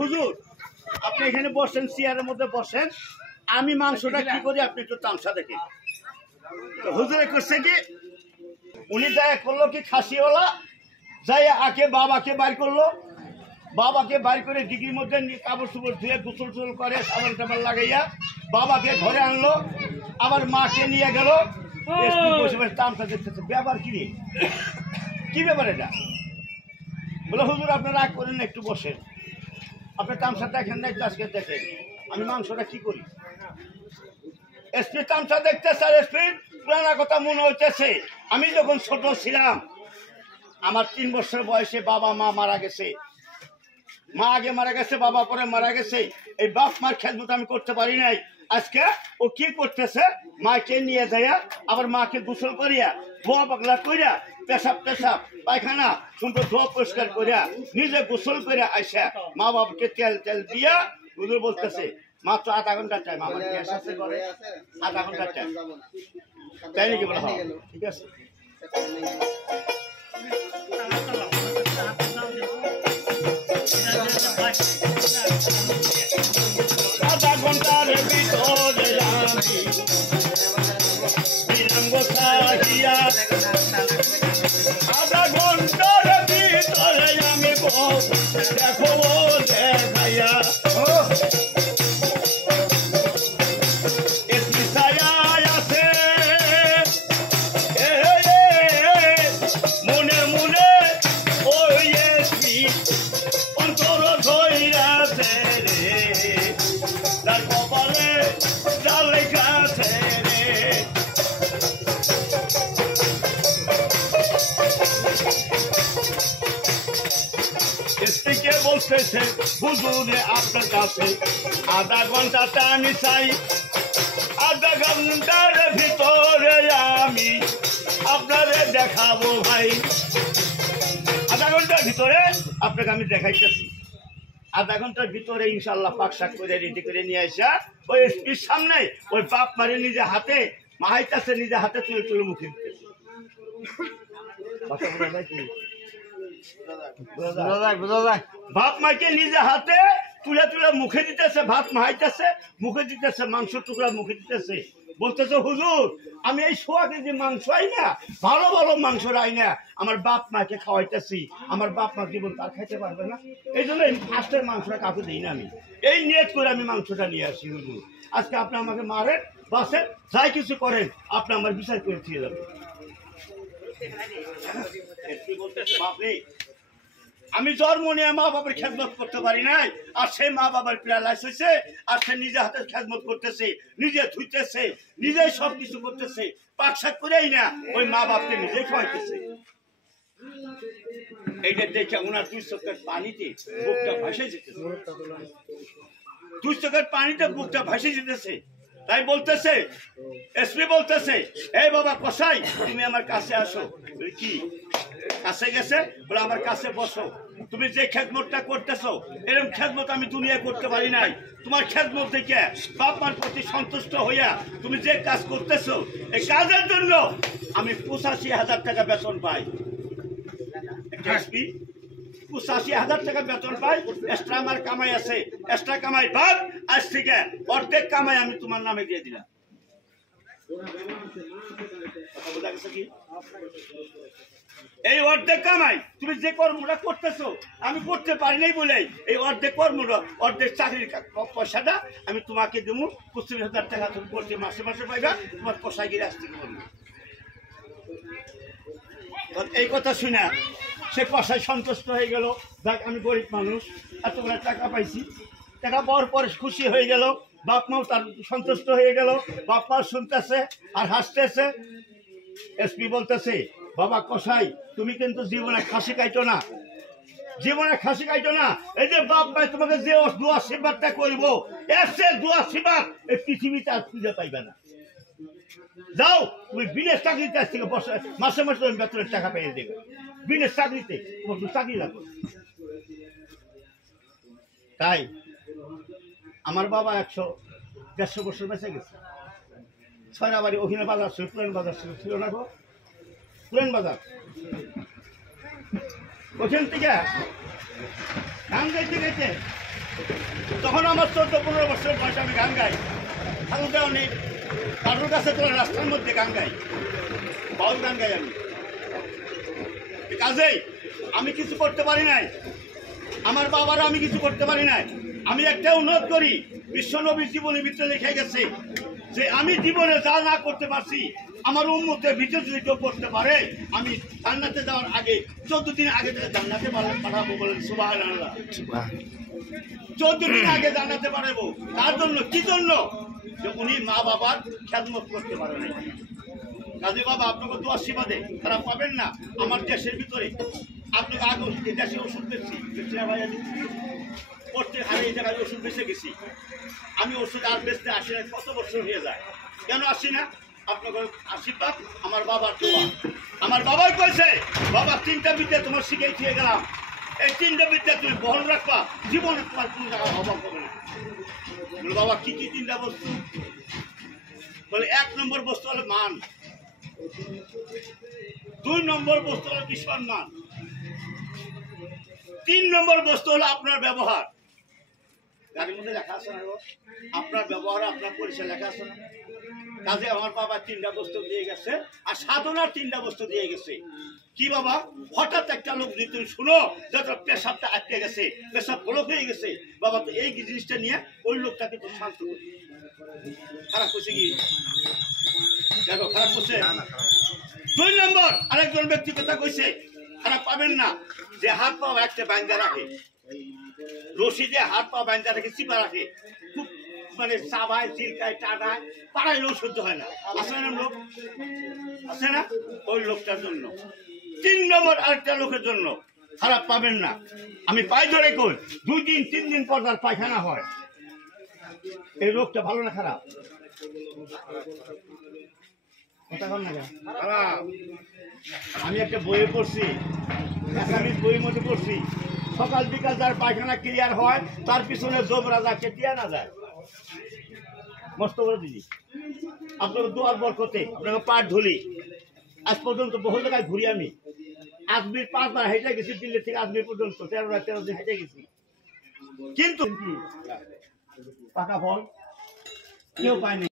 হুজুর আপনি এখানে বসেন, চেয়ারের মধ্যে বসেন, আমি মাংসটা কি করি আপনি একটু তামসা দেখেন। হুজুরে করছে কি, উনি যায় করলো কি, খাসিওয়ালা যাই আগে বাবাকে বাইর করলো, বাবাকে বাইর করে ডিগির মধ্যে কাপড় চুপড় ধুয়ে গোসল টুসল করে সাবান টাবান লাগাইয়া বাবাকে ঘরে আনলো, আবার মাকে নিয়ে গেল। তামসা দেখতেছে, ব্যাপার কি রে, কি ব্যাপার এটা? বলে হুজুর আপনারা রাগ করেন না, একটু বসেন, আপনি তামসা দেখেন না, একটু আজকে দেখেন আমি মাংসটা কি করি। এসপি তামসা দেখতেছে, আর এসপি পুরানা কথা মনে হইতেছে, আমি যখন ছোট ছিলাম আমার 3 বছর বয়সে বাবা মা মারা গেছে, মা আগে মারা গেছে, বাবা পরে মারা গেছে। এই বাপ মার খেদমত আমি করতে পারি নাই। আজকে ও কি করতেছে, মাকে নিয়ে যাইয়া আবার মাকে গোসল করিয়া ধোয়া পাগলা করিয়া পেশাব টেশাব পায়খানা সুন্দর ধোয়া পরিষ্কার করিয়া নিজে গোসল করিয়া আইসা মা বাবাকে তেল তেল দিয়া হুজুর বলতেছে মাত্র আধা ঘন্টার টাইম, আমার গ্যাস আছে ঘরে, আধা ঘন্টার টাইম, তাই নাকি? বলা হয় ঠিক আছে। আধা ঘন্টার ভিতরে আধা ঘন্টার ভিতরে আমি দেখো দেখাইয়া মনে মনে ওই অন্তর ধইরাছে রে, তার কপালে তার লেখাছে রে। স্ত্রীকে বলতেছে হুজুরে আপনার কাছে আধা ঘন্টাটা আমি চাই, আধা ঘন্টার ভিতরে আমি আপনারে দেখাবো ভাই, আধা ঘন্টার ভিতরে আপনাকে আমি দেখাইতেছি। আধা ঘন্টার ভিতরে ইনশাল্লাহ পাক শাক করে রেডি করে নিয়ে আসা ওই এসপির সামনে ওই বাপ মারে নিজে হাতে মাহাইতেছে, নিজে হাতে তুলে তুলে মুখে দিতেছে। বাপ মাকে নিজে হাতে তুলে তুলে মুখে দিতেছে, ভাত মাহাইতেছে, মুখে দিতেছে, মাংস টুকরা মুখে দিতেছে, বলতেছে হুজুর আমি এই 100 কেজি মাংস আই না, ভালো ভালো মাংস আই না, আমার বাপ মাকে খাওয়াইতেছি, আমার বাপ মা জীবন তার খাইতে পারবে না, এই জন্য এই ফার্স্টের মাংসটা কাউকে দিই না, আমি এই নিয়ত করে আমি মাংসটা নিয়ে আসি। হুজুর আজকে আপনি আমাকে মারেন বাসেন যাই কিছু করেন, আপনি আমার বিচার করে দিয়ে যাবেন। আমি জন্ম নিয়ে মা বাবার খেদমত করতে পারি নাই, আর সে মা বাবার প্যারালাইজ হয়েছে, আর সে নিজে হাতে খেদমত করতেছে, নিজে ধুইতেছে, নিজে সবকিছু করতেছে, পাক শাক করেই না ওই মা বাপকে নিজে খাওয়াইতেছে। এইটা দেখে ওনার 2 চোখের পানিতে বুকটা ভাসে যেতেছে, 2 চোখের পানিতে বুকটা ভাসে যেতেছে। তাই বলতেছে এসপি বলতেছে এই বাবা কসাই তুমি আমার কাছে আসো। কি কাছে গেছে বলে আমার কাছে বসো, তুমি যে খেদমতটা করতেছো এরকম খেদমত আমি দুনিয়ায় করতে পারি নাই, তোমার খেদমত দেখে বাপ মার প্রতি সন্তুষ্ট হইয়া তুমি যে কাজ করতেছো এই কাজের জন্য আমি 85,000 টাকা বেতন পাই। এসপি 85,000 টাকা বেতন পাই, এক্সট্রা আমার কামাই আছে, এক্সট্রা কামাই বাদ আজ থেকে অর্ধেক কামাই আমি তোমার নামে দিয়ে দিলাম। এই অর্ধেক কামাই তুমি যে কর্মটা করতেছো আমি করতে পারি নাই বলে এই অর্ধেক কর্মটা অর্ধেক চাকরির পয়সাটা আমি তোমাকে দেবো, 25,000 টাকা তুমি করতে মাসে মাসে পাইবা, তোমার কষাই গিয়ে আসতে বলবো। এই কথা শুনে সে কষাই সন্তুষ্ট হয়ে গেল, দেখ আমি গরিব মানুষ এতগুলো টাকা পাইছি, টাকা পাওয়ার পরে খুশি হয়ে গেল, বাপ মাও তার সন্তুষ্ট হয়ে গেল, বাপ মা শুনতেছে আর হাসতেছে। এসপি বলতেছে বাবা কষাই তুমি কিন্তু জীবনে খাসি খাইতো না, জীবনে খাসি খাইতো না, এই যে বাপ ভাই তোমাকে যে দোয়া আশীর্বাদটা করবো এর সে দোয়া আশীর্বাদ এই পৃথিবীতে আর খুঁজে পাইবে না। যাও তুমি বিনা চাকরিতে আজ থেকে মাসে মাসে তুমি বেতনের টাকা পেয়ে দেবে, বিনা চাকরিতে তোমার চাকরি লাগবে। তাই আমার বাবা 100-150 বছর বেঁচে গেছে। ছয়রাবাড়ি ওখানে বাজার ছিল, পুরান বাজার ছিল না গো, পুরান বাজার, ওখান থেকে ধান গাইতে গাইতে আমার 14-15 বছর বয়স আমি গান গাই, ঠাকুরটা অনেক কারোর কাছে তোলা রাস্তার মধ্যে গান গাই, বাউল গান গাই আমি। কাজেই আমি কিছু করতে পারি নাই, আমার বাবারা আমি কিছু করতে পারি নাই। আমি একটা অনুরোধ করি, বিশ্বনবীর জীবনের ভিতরে লেখা গেছে যে আমি জীবনে যা না করতে পারছি আমার উম্মতের ভিতরে যদি কেউ করতে পারে, আমি জান্নাতে যাওয়ার আগে 14 দিন আগে থেকে জান্নাতে পাঠাবো বলেন সুবহানাল্লাহ। 14 দিন আগে জান্নাতে পাঠাবো। তার জন্য কি জন্য? যে উনি মা বাবার খেদমত করতে পারে নাই। কাজী বাবা আপনাকে দোয়া শিবাদে খারাপ পাবেন না। আমার দেশের ভিতরে আপনাকে আগে এই দেশে ওষুধ বেশি করতে হারে এই জায়গায় ওষুধ বেঁচে গেছি। আমি ওষুধ আর বেচতে আসি না, কত বছর হয়ে যায়। কেন আসি না? আপনাকে আশীর্বাদ, আমার বাবার দোয়া। আমার বাবাই কইছে, বাবা 3টা বিদ্যা তোমার শিখেই খেয়ে গেলাম, এই 3টা বিদ্যা তুমি বহন রাখবা, জীবনে তোমার কোন জায়গায় অভাব হবে না। বলে বাবা কি কি 3টা বস্তু? বলে 1 নম্বর বস্তু হলো মান, 2 নম্বর বস্তু হলো সম্মান, 3 নম্বর বস্তু হলো আপনার ব্যবহার। গাড়ির মধ্যে লেখা আছে না আপনার ব্যবহার, আপনার পরিচয় লেখা আছে না? কাজে আমার বাবা 3টা বস্তু দিয়ে গেছে, আর সাধনার 3টা বস্তু দিয়ে গেছে। কি বাবা? হঠাৎ একটা লোক যদি তুমি শুনো যে তোর পেশাবটা আটকে গেছে, পেশাব ব্লক হয়ে গেছে, বাবা তো এই জিনিসটা নিয়ে ওই লোকটাকে তো শান্ত করি। খারাপ করছে কি? দেখো খারাপ করছে। 2 নম্বর আরেকজন ব্যক্তি কথা কইছে, খারাপ পাবেন না, যে হাত পা একটা বাঙ্গা রাখে, রশি দিয়ে হাত পা বাঙ্গা রেখে চিপা রাখে, খুব মানে চাবায় চিলকায় টাটায়, পাড়াইলেও সহ্য হয় না। আছে না লোক? আছে না? ওই লোকটার জন্য। 3 নম্বর আরেকটা লোকের জন্য, খারাপ পাবেন না। আমি পাই ধরে কই 2 দিন 3 দিন পর তার পায়খানা হয়। এই লোকটা ভালো না খারাপ? আমি একটা বইয়ে পড়ছি, বইয়ের মধ্যে পড়ছি, সকাল বিকাল যার পায়খানা ক্লিয়ার হয় তার পিছনে জব রাজা কেটিয়া না যায়। মস্ত বড় দিদি আপনাকে দোয়ার বরকতে আপনাকে পাট ধুলি। আজ পর্যন্ত বহু জায়গায় ঘুরি আমি, আজমির 5 বার হেঁটে গেছি, দিল্লি থেকে আজমির পর্যন্ত 13 দিন হেঁটে গেছি, কিন্তু পাকা ফল কেউ পায়নি।